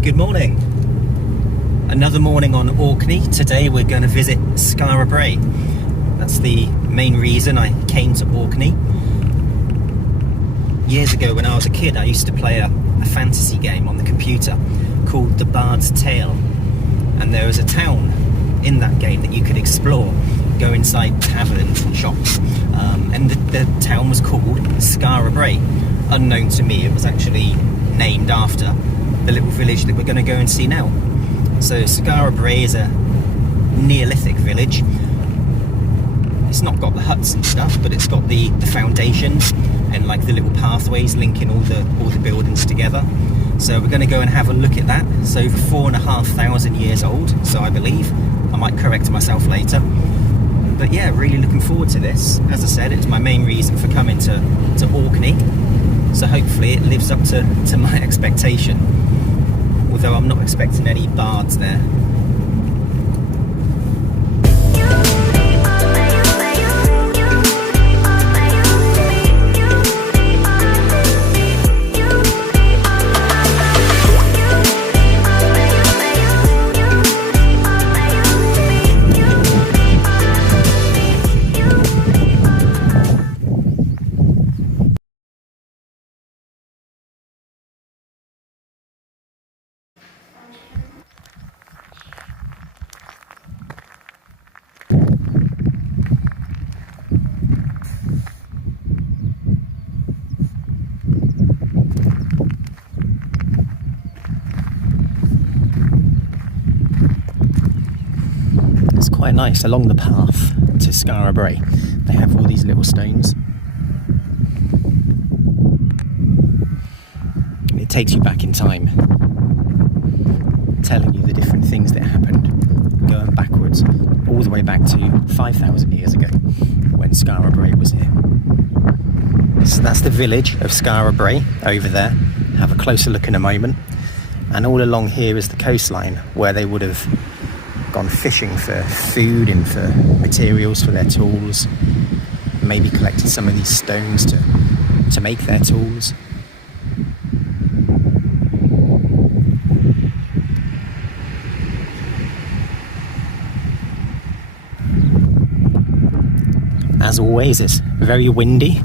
Good morning. Another morning on Orkney. Today we're going to visit Skara Brae. That's the main reason I came to Orkney. Years ago when I was a kid, I used to play a fantasy game on the computer called The Bard's Tale. And there was a town in that game that you could explore, go inside taverns and shops. And the town was called Skara Brae. Unknown to me, it was actually named after the little village that we're going to go and see now. So Skara Brae is a Neolithic village. It's not got the huts and stuff, but it's got the foundations and like the little pathways linking all the buildings together. So we're going to go and have a look at that. It's over 4,500 years old, so I believe. I might correct myself later. But yeah, really looking forward to this. As I said, it's my main reason for coming to Orkney. So hopefully it lives up to my expectation. Although I'm not expecting any bards there. It's quite nice along the path to Skara Brae. They have all these little stones. It takes you back in time, telling you the different things that happened, going backwards, all the way back to 5,000 years ago, when Skara Brae was here. So that's the village of Skara Brae over there. Have a closer look in a moment. And all along here is the coastline, where they would have gone fishing for food and for materials for their tools, maybe collected some of these stones to make their tools. As always, it's very windy,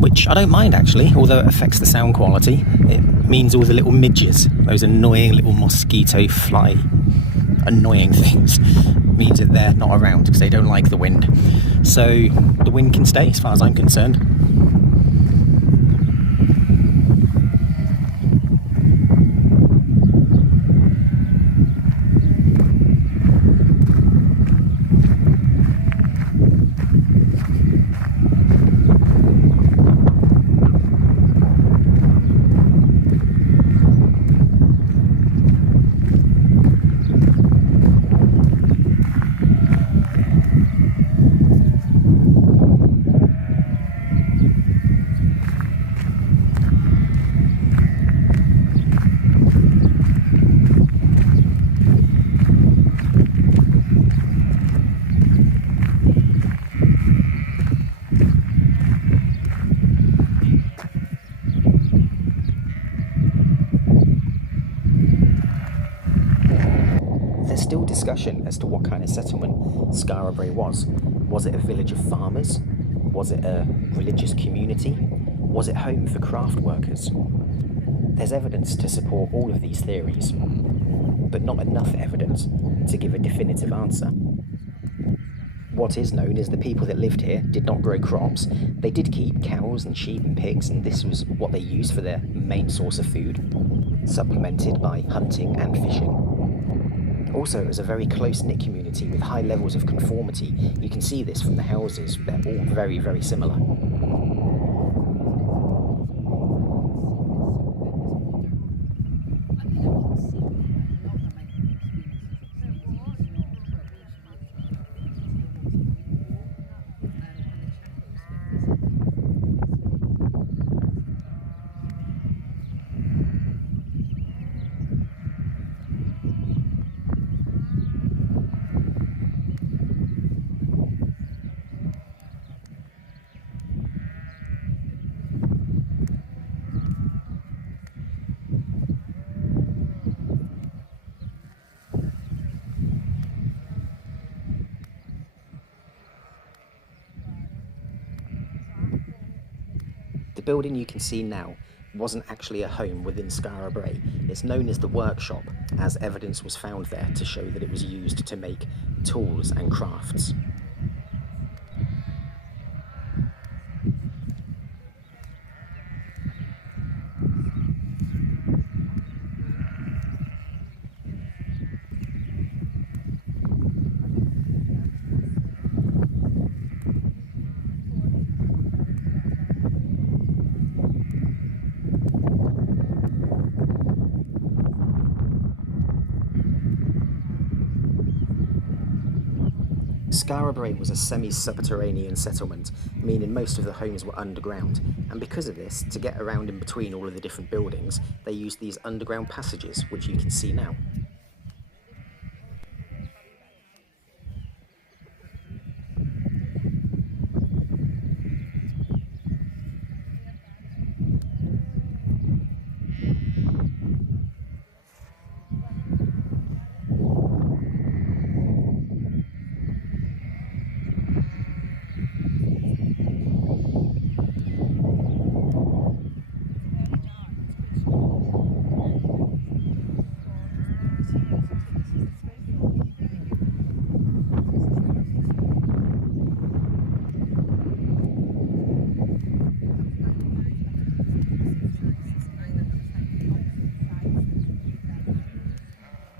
which I don't mind actually, although it affects the sound quality. It means all the little midges, those annoying little mosquito fly annoying things, means that they're not around because they don't like the wind. So the wind can stay as far as I'm concerned. Still discussion as to what kind of settlement Skara Brae was. Was it a village of farmers? Was it a religious community? Was it home for craft workers? There's evidence to support all of these theories, but not enough evidence to give a definitive answer. What is known is the people that lived here did not grow crops. They did keep cows and sheep and pigs, and this was what they used for their main source of food, supplemented by hunting and fishing. Also, it was a very close-knit community with high levels of conformity. You can see this from the houses. They're all very, very similar. building you can see now wasn't actually a home within Skara Brae. It's known as the workshop, as evidence was found there to show that it was used to make tools and crafts. Skara Brae was a semi-subterranean settlement, meaning most of the homes were underground, and because of this, to get around in between all of the different buildings, they used these underground passages, which you can see now.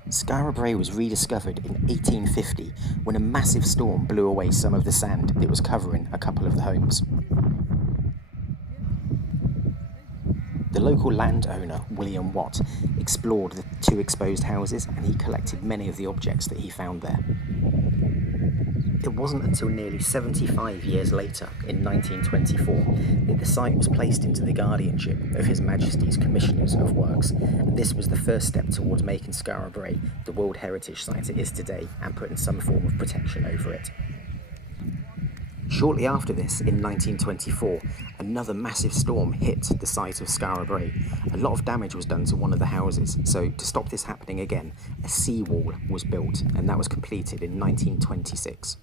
Skara Brae was rediscovered in 1850 when a massive storm blew away some of the sand that was covering a couple of the homes. The local landowner, William Watt, explored the two exposed houses and he collected many of the objects that he found there. It wasn't until nearly 75 years later, in 1924, that the site was placed into the guardianship of His Majesty's Commissioners of Works, and this was the first step towards making Skara Brae the World Heritage Site it is today and putting some form of protection over it. Shortly after this, in 1924, another massive storm hit the site of Skara Brae. A lot of damage was done to one of the houses, so to stop this happening again, a seawall was built, and that was completed in 1926.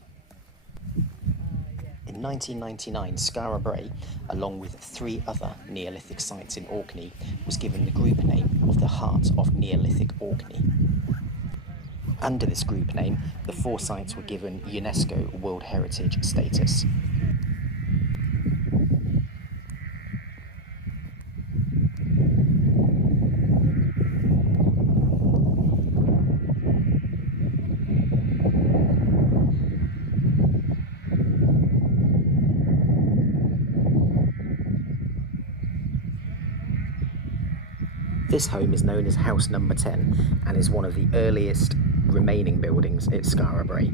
In 1999, Skara Brae, along with 3 other Neolithic sites in Orkney, was given the group name of the Heart of Neolithic Orkney. Under this group name, the 4 sites were given UNESCO World Heritage status. This home is known as House Number 10 and is one of the earliest remaining buildings at Skara Brae.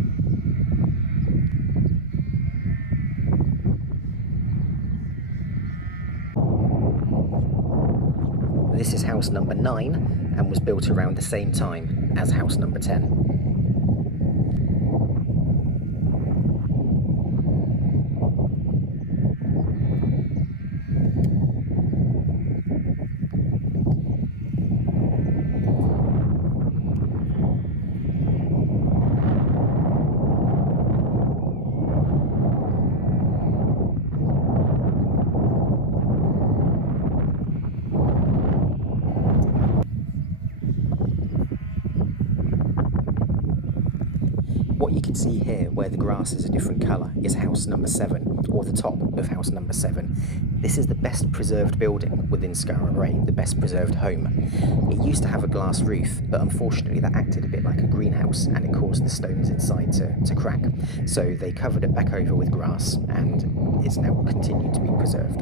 This is House Number 9 and was built around the same time as House Number 10. What you can see here, where the grass is a different colour, is House Number 7, or the top of House Number 7. This is the best preserved building within Skara Brae, the best preserved home. It used to have a glass roof, but unfortunately that acted a bit like a greenhouse and it caused the stones inside to crack. So they covered it back over with grass and it's now continued to be preserved.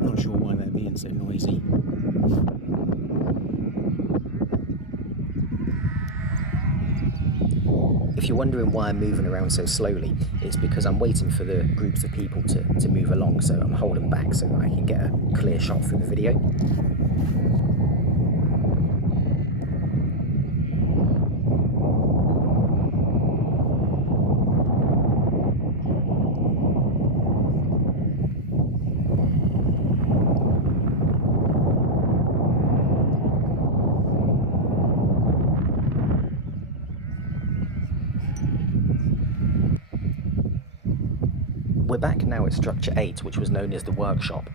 Not sure why they're being so noisy. If you're wondering why I'm moving around so slowly, it's because I'm waiting for the groups of people to move along, so I'm holding back so that I can get a clear shot for the video. We're back now at Structure 8, which was known as the workshop.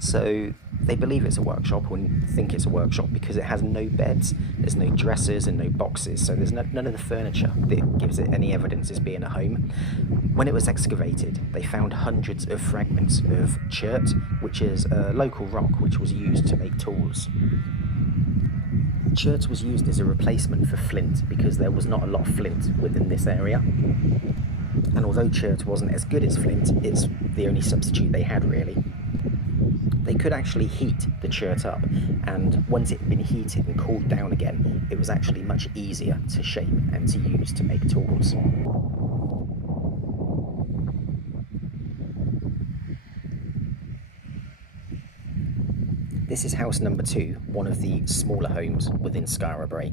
So they believe it's a workshop, or think it's a workshop, because it has no beds, there's no dressers and no boxes, so there's none of the furniture that gives it any evidence as being a home. When it was excavated, they found hundreds of fragments of chert, which is a local rock which was used to make tools. Chert was used as a replacement for flint because there was not a lot of flint within this area. And although chert wasn't as good as flint, it's the only substitute they had really. They could actually heat the chert up, and once it had been heated and cooled down again, it was actually much easier to shape and to use to make tools. This is house number 2, one of the smaller homes within Skara Brae.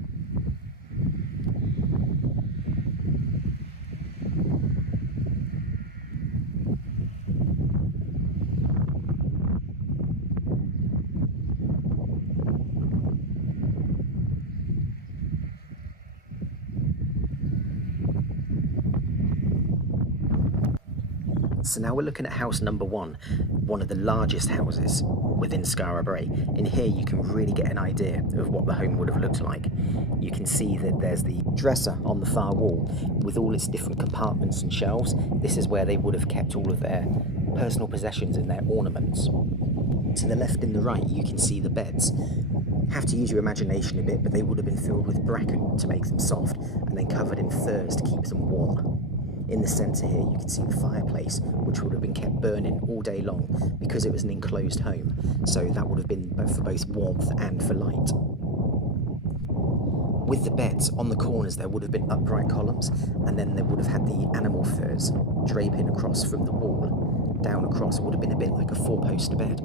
So now we're looking at house number 1, one of the largest houses within Skara Brae. In here you can really get an idea of what the home would have looked like. You can see that there's the dresser on the far wall with all its different compartments and shelves. This is where they would have kept all of their personal possessions and their ornaments. To the left and the right you can see the beds. Have to use your imagination a bit, but they would have been filled with bracken to make them soft and then covered in furs to keep them warm. In the centre here you can see the fireplace, which would have been kept burning all day long because it was an enclosed home, so that would have been for both warmth and for light. With the beds, on the corners there would have been upright columns, and then they would have had the animal furs draping across from the wall down across. It would have been a bit like a 4-post bed.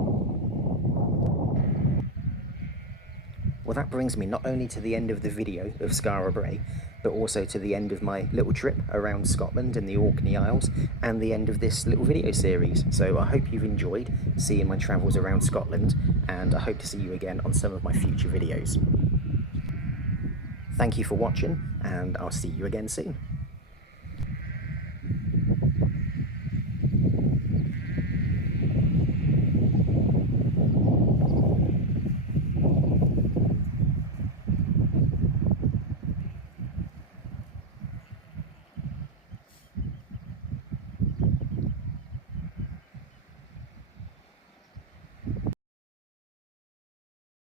Well, that brings me not only to the end of the video of Skara Brae, but also to the end of my little trip around Scotland and the Orkney Isles, and the end of this little video series. So I hope you've enjoyed seeing my travels around Scotland, and I hope to see you again on some of my future videos. Thank you for watching, and I'll see you again soon.